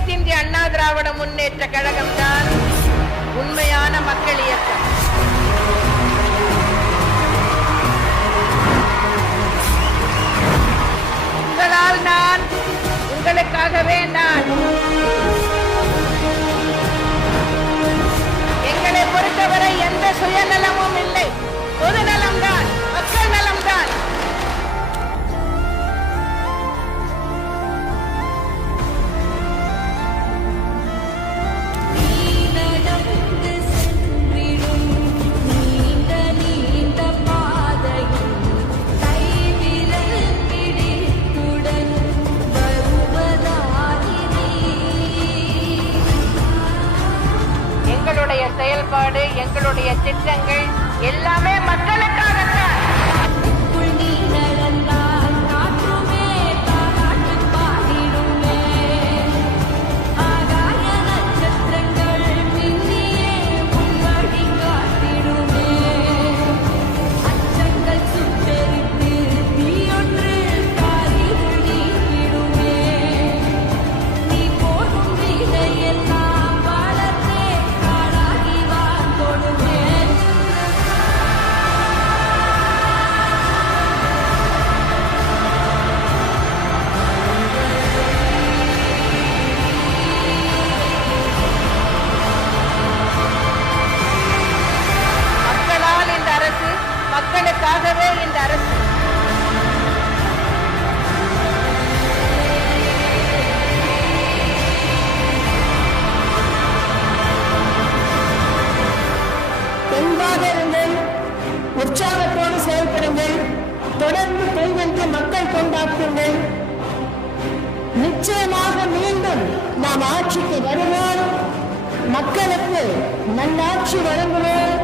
அனைத்து இந்திய அண்ணா திராவிட முன்னேற்ற கழகம்தான் உண்மையான மக்கள் இயக்கம். உங்களால் நான், உங்களுக்காகவே நான். எங்களை பொறுத்தவரை எந்த சுயநலமும் இல்லை, பொதுநலம்தான், மக்கள் நலம்தான். எங்களுடைய செயல்பாடு, எங்களுடைய திட்டங்கள் எல்லாமே மக்களுக்காகத்தான். மக்களுக்காகவே இந்த அரசு. தெம்பாக இருங்கள், உற்சாகத்தோடு செயல்படுங்கள், தொடர்ந்து கைவென்று மக்கள் கொண்டாடுங்கள். நிச்சயமாக மீண்டும் நாம் ஆட்சிக்கு வருவோம், மக்களுக்கு நல்லாட்சி வழங்குவோம்.